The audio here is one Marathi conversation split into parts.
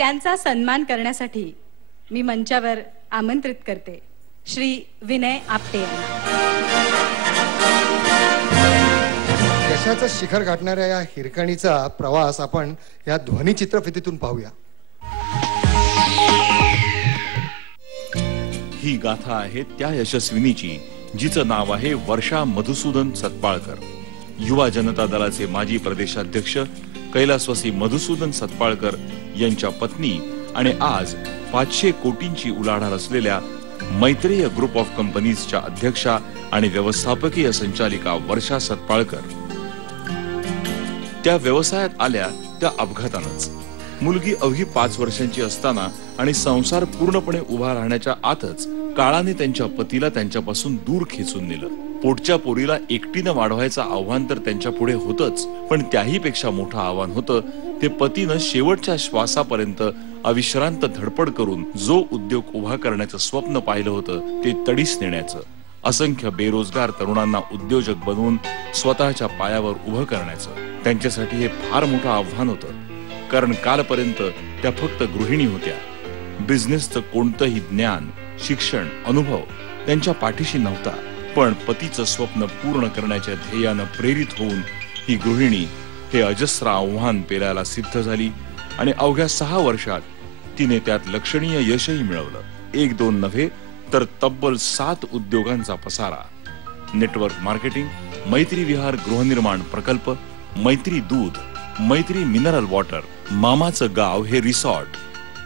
त्यांचा सन्मान करण्यासाठी मी मंचावर आमंत्रित करते श्री विनय आपटे यांना। यशाचं शिखर गाठणाऱ्या या हिरकणीचा प्रवास आपण या ध्वनी चित्रफितीतून पाहूया। ही गाथा आहे त्या यशस्विनीची जिचं नाव आहे वर्षा मधुसूदन सतपाळकर। युवा जनता दलाचे माजी प्रदेशाध्यक्ष कैलासवासी मधुसूदन सतपाळकर यांच्या पत्नी आणि आज 500 कोटींची उलाढाल असलेल्या मैत्रेय ग्रुप ऑफ कंपनीजच्या अध्यक्षा आणि व्यवस्थापकीय संचालिका वर्षा सतपाळकर। त्या व्यवसायात आल्या त्या अपघातानंच। मुलगी अवघी 5 वर्षांची असताना आणि संसार पूर्णपणे उभा राहण्याच्या आतच काळाने त्यांच्या पतीला त्यांच्यापासून दूर खेचून नेलं। पोटच्या पोरीला एकटीनं वाढवायचं आव्हान तर त्यांच्या पुढे होतच, पण त्याही पेक्षा मोठं आव्हान होतं ते पतीनं शेवटच्या श्वासापर्यंत अविश्रांत धडपड करून जो उद्योग उभा करण्याचं स्वप्न पाहिलं होतं ते तडीस नेण्याचं। असंख्य बेरोजगार तरुणांना उद्योजक बनवून स्वतःच्या पायावर उभं करण्याचं त्यांच्यासाठी हे फार मोठं आव्हान होतं, कारण कालपर्यंत त्या फक्त गृहिणी होत्या। बिझनेसचं कोणतंही ज्ञान, शिक्षण, अनुभव त्यांच्या पाठीशी नव्हता, पण पतीचं स्वप्न पूर्ण करण्याच्या ध्येयानं प्रेरित होऊन ही गृहिणी हे अजस्र आव्हान पेलायला सिद्ध झाली आणि अवघ्या 6 वर्षात तिने त्यात लक्षणीय यशही मिळवलं। 1-2 नव्हे तर तब्बल 7 उद्योगांचा पसारा। नेटवर्क मार्केटिंग, मैत्री विहार गृहनिर्माण प्रकल्प, मैत्री दूध, मैत्री मिनरल वॉटर, मामाचं गाव हे रिसॉर्ट,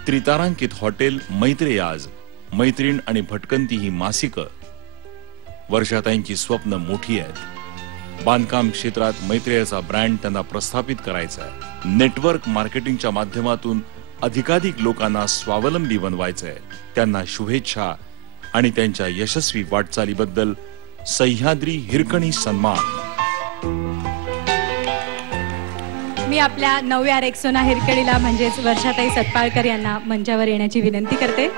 त्रितारांकित हॉटेल मैत्रेयाज, मैत्रीण आणि भटकंती ही मासिकं। वर्षाताईंची स्वप्न मोठी आहेत। बांधकाम क्षेत्रात मैत्रेयाचा ब्रँड त्यांना प्रस्थापित करायचा आहे। नेटवर्क मार्केटिंगच्या माध्यमातून अधिकाधिक लोकांना स्वावलंबी बनवायचंय। त्यांना शुभेच्छा आणि त्यांच्या यशस्वी वाटचालीबद्दल सह्याद्री हिरकणी सन्मान। मी आपल्या नव्या रेक्सोना हिरकणीला म्हणजेच वर्षाताई सतपाळकर यांना मंचावर येण्याची विनंती करते।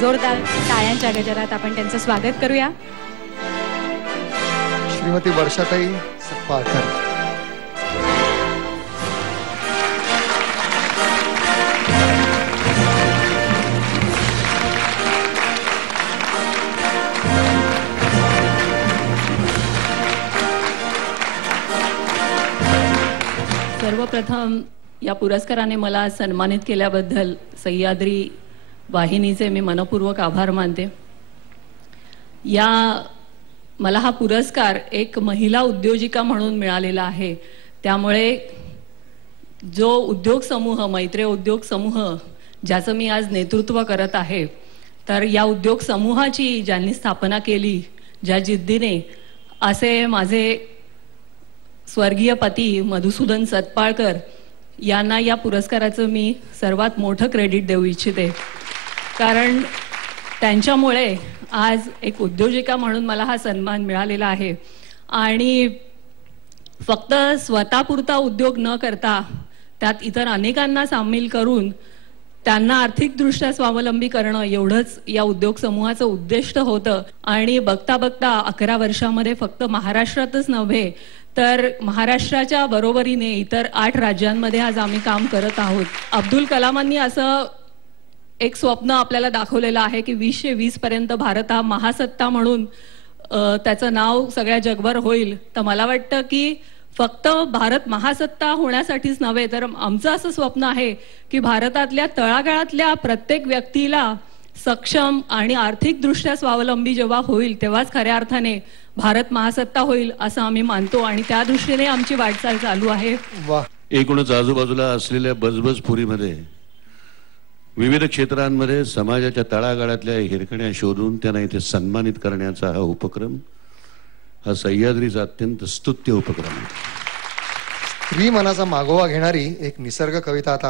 जोरदार टाळ्यांच्या गजरात आपण त्यांचं स्वागत करूया। श्रीमती वर्षाताई सतपाळकर। सर्वप्रथम या पुरस्काराने मला सन्मानित केल्याबद्दल सह्याद्री वाहिनीचे मी मनपूर्वक आभार मानते। मला हा पुरस्कार एक महिला उद्योजिका म्हणून मिळालेला आहे, त्यामुळे जो उद्योग समूह मैत्रेय उद्योग समूह ज्याचं मी आज नेतृत्व करत आहे, तर या उद्योग समूहाची ज्यांनी स्थापना केली ज्या जिद्दीने, असे माझे स्वर्गीय पती मधुसूदन सतपाळकर यांना या पुरस्काराचं मी सर्वात मोठं क्रेडिट देऊ इच्छिते, कारण त्यांच्यामुळे आज एक उद्योजिका म्हणून मला हा सन्मान मिळालेला आहे। आणि फक्त स्वतःपुरता उद्योग न करता त्यात इतर अनेकांना सामील करून त्यांना आर्थिकदृष्ट्या स्वावलंबी करणं एवढंच या उद्योग समूहाचं उद्दिष्ट होतं। आणि बघता बघता 11 वर्षामध्ये फक्त महाराष्ट्रातच नव्हे तर महाराष्ट्राच्या बरोबरीने इतर 8 राज्यांमध्ये आज आम्ही काम करत आहोत। अब्दुल कलामांनी असं एक स्वप्न आपल्याला दाखवलेलं आहे की 2020 पर्यंत भारत हा महासत्ता म्हणून त्याचं नाव सगळ्या जगभर होईल। तर मला वाटतं की फक्त भारत महासत्ता होण्यासाठीच नव्हे तर आमचं असं स्वप्न आहे की भारतातल्या तळागाळातल्या प्रत्येक व्यक्तीला सक्षम आणि आर्थिकदृष्ट्या स्वावलंबी जेव्हा होईल तेव्हाच खऱ्या अर्थाने भारत महासत्ता होईल असं आम्ही मानतो आणि त्या दृष्टीने आमची वाटचाल चालू आहे। एकूणच आजूबाजूला असलेल्या बजबजपुरीमध्ये विविध क्षेत्रांमध्ये समाजाच्या तळागाळातल्या हिरकण्या शोधून त्यांना इथे सन्मानित करण्याचा हा उपक्रम, हा सह्याद्रीचा अत्यंत स्तुत्य उपक्रम आहे। स्त्री मनाचा मागोवा घेणारी एक निसर्ग कविता आता